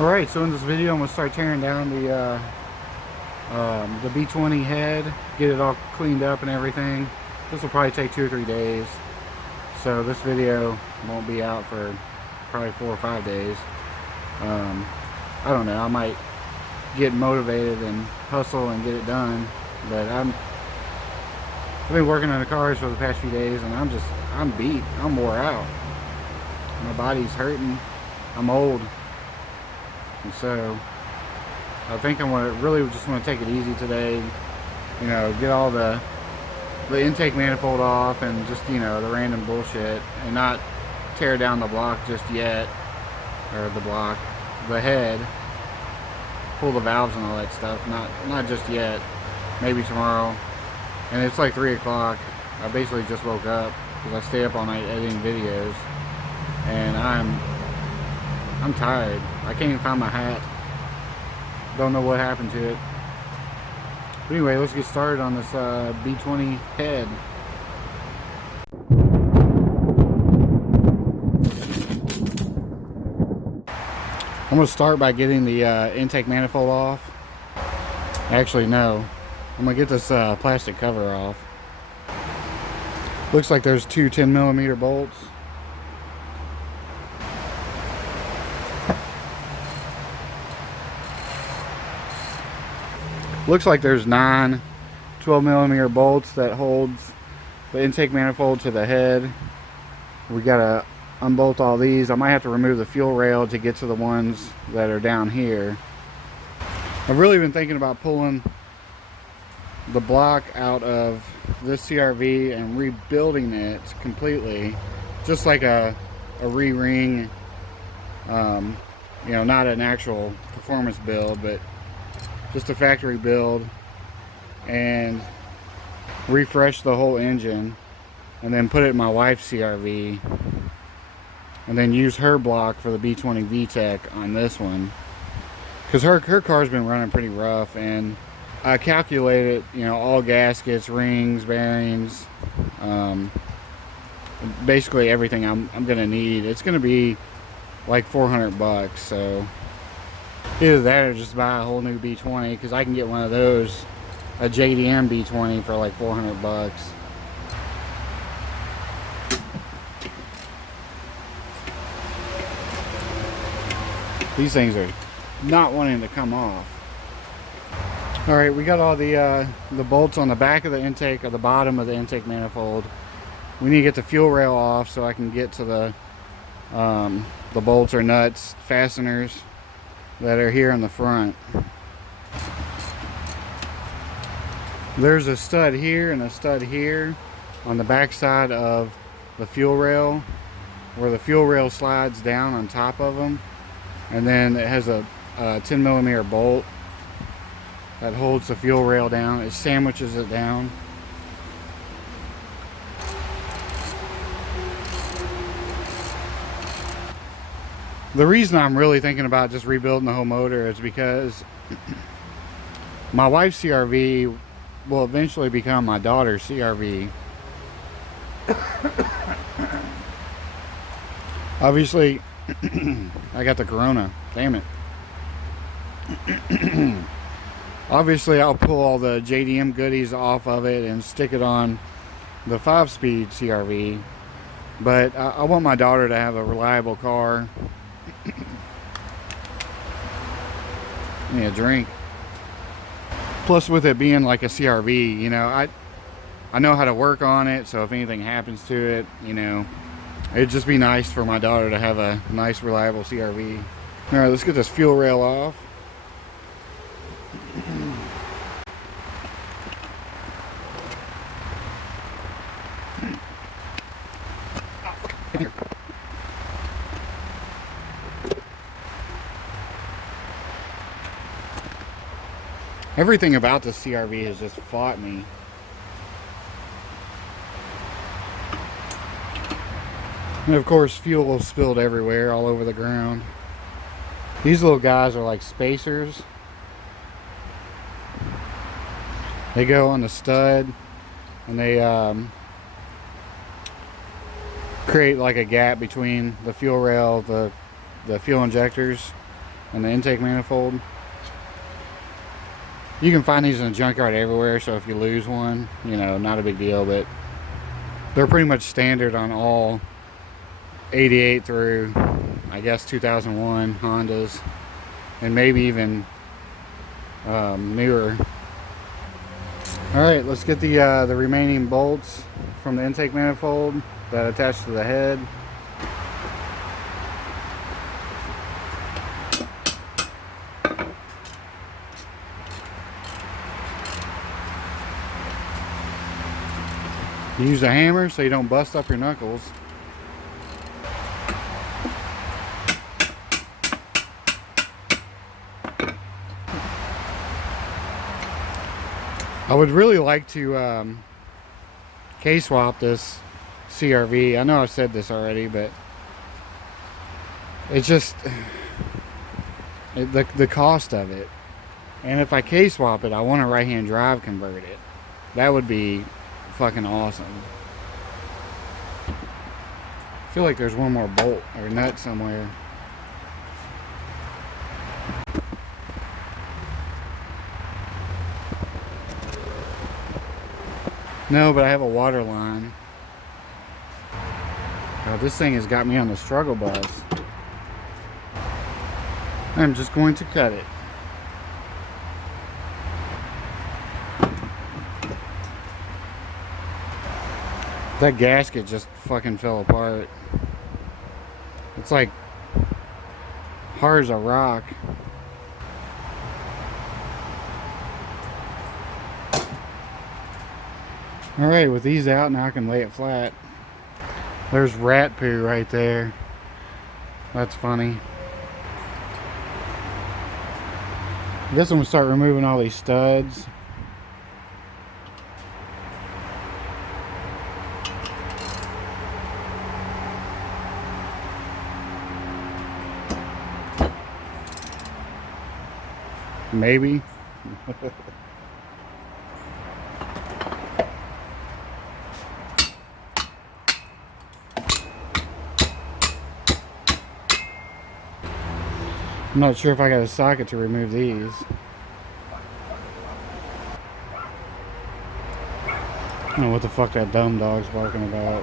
Alright, so in this video I'm going to start tearing down the B20 head, get it all cleaned up and everything. This will probably take 2 or 3 days, so this video won't be out for probably 4 or 5 days. I don't know, I might get motivated and hustle and get it done, but I've been working on the cars for the past few days and I'm beat, I'm wore out. My body's hurting, I'm old. And so I think I'm gonna really just want to take it easy today, you know, get all the intake manifold off and just, you know, the random bullshit, and not tear down the block just yet, or the head, pull the valves and all that stuff, not just yet, maybe tomorrow. And it's like 3 o'clock. I basically just woke up because I stay up all night editing videos, and I'm tired. I can't even find my hat. Don't know what happened to it. But anyway, let's get started on this B20 head. I'm going to start by getting the intake manifold off. Actually, no. I'm going to get this plastic cover off. Looks like there's two 10mm bolts. Looks like there's 9 12mm bolts that holds the intake manifold to the head. We gotta unbolt all these. I might have to remove the fuel rail to get to the ones that are down here. I've really been thinking about pulling the block out of this CRV and rebuilding it completely, just like a re-ring, you know, not an actual performance build, but just a factory build, and refresh the whole engine, and then put it in my wife's CRV, and then use her block for the B20 VTEC on this one, because her car's been running pretty rough. And I calculated, you know, all gaskets, rings, bearings, basically everything I'm gonna need. It's gonna be like $400, so either that or just buy a whole new B20, because I can get one of those, a JDM B20, for like $400. These things are not wanting to come off. Alright, we got all the bolts on the back of the intake, or the bottom of the intake manifold. We need to get the fuel rail off so I can get to the bolts or nuts, fasteners that are here in the front. There's a stud here and a stud here on the back side of the fuel rail, where the fuel rail slides down on top of them, and then it has a 10mm bolt that holds the fuel rail down. It sandwiches it down. The reason I'm really thinking about just rebuilding the whole motor is because my wife's CRV will eventually become my daughter's CRV. Obviously, I got the Corona. Damn it. Obviously, I'll pull all the JDM goodies off of it and stick it on the 5-speed CRV. But I want my daughter to have a reliable car. Need a drink. Plus, with it being like a CRV, you know, I know how to work on it, so if anything happens to it, you know, it'd just be nice for my daughter to have a nice, reliable CRV. All right, let's get this fuel rail off. Everything about this CRV has just fought me. And of course, fuel spilled everywhere, all over the ground. These little guys are like spacers. They go on the stud, and they create like a gap between the fuel rail, the fuel injectors, and the intake manifold. You can find these in the junkyard everywhere, so if you lose one, you know, not a big deal, but they're pretty much standard on all 88 through, I guess, 2001 Hondas, and maybe even newer. Alright, let's get the remaining bolts from the intake manifold that attach to the head. Use a hammer so you don't bust up your knuckles. I would really like to K-swap this CRV. I know I've said this already, but it's just the cost of it. And if I K-swap it, I want a right-hand drive converted. That would be fucking awesome. I feel like there's one more bolt or nut somewhere. No, but I have a water line. God, this thing has got me on the struggle bus. I'm just going to cut it. That gasket just fucking fell apart. It's like hard as a rock. Alright, with these out, now I can lay it flat. There's rat poo right there. That's funny. I guess I'm gonna start removing all these studs. Maybe. I'm not sure if I got a socket to remove these. I don't know what the fuck that dumb dog's barking about.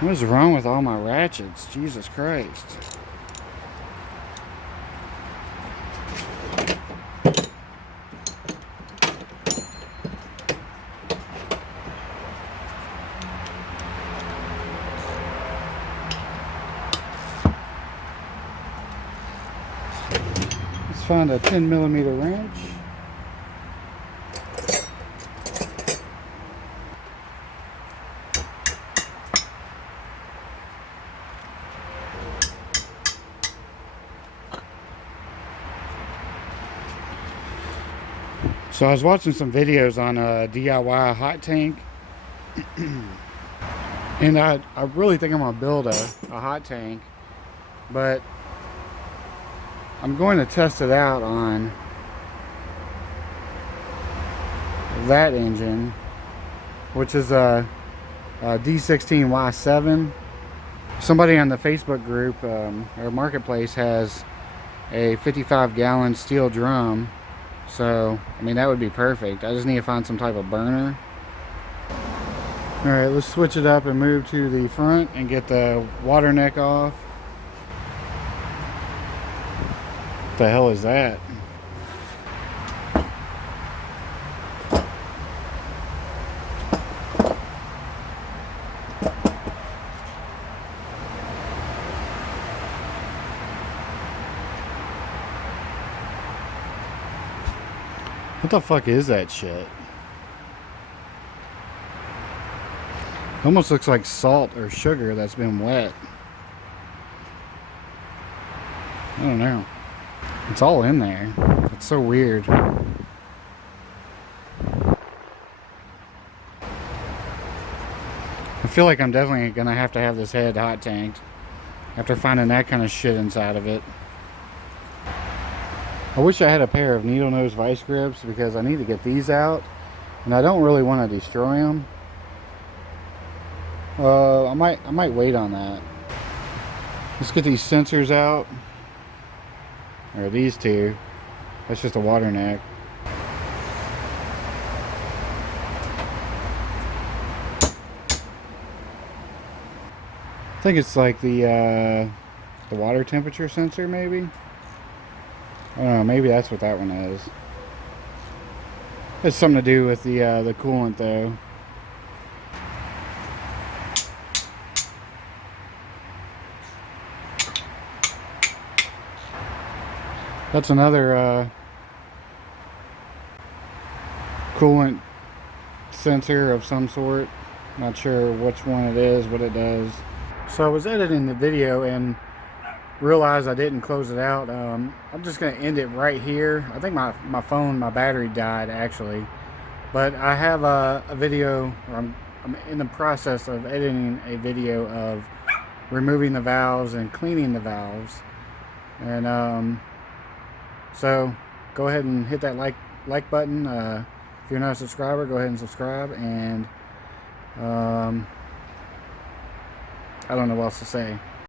What is wrong with all my ratchets? Jesus Christ. Let's find a 10mm wrench. So I was watching some videos on a DIY hot tank, and I really think I'm going to build a hot tank, but I'm going to test it out on that engine, which is a D16Y7. Somebody on the Facebook group or marketplace has a 55-gallon steel drum. So, I mean, that would be perfect. I just need to find some type of burner. Alright, let's switch it up and move to the front and get the water neck off. What the hell is that? What the fuck is that shit? Almost looks like salt or sugar that's been wet. I don't know. It's all in there. It's so weird. I feel like I'm definitely gonna have to have this head hot tanked after finding that kind of shit inside of it. I wish I had a pair of needle nose vice grips because I need to get these out, and I don't really want to destroy them. I might wait on that. Let's get these sensors out, or these two. That's just a water neck. I think it's like the water temperature sensor, maybe. I don't know. Maybe that's what that one is. It's something to do with the coolant, though. That's another coolant sensor of some sort. Not sure which one it is, what it does. So I was editing the video and realized I didn't close it out. I'm just going to end it right here. I think my phone, my battery died actually. But I have a video, or I'm in the process of editing a video of removing the valves and cleaning the valves. And so go ahead and hit that like button. If you're not a subscriber, go ahead and subscribe. And I don't know what else to say.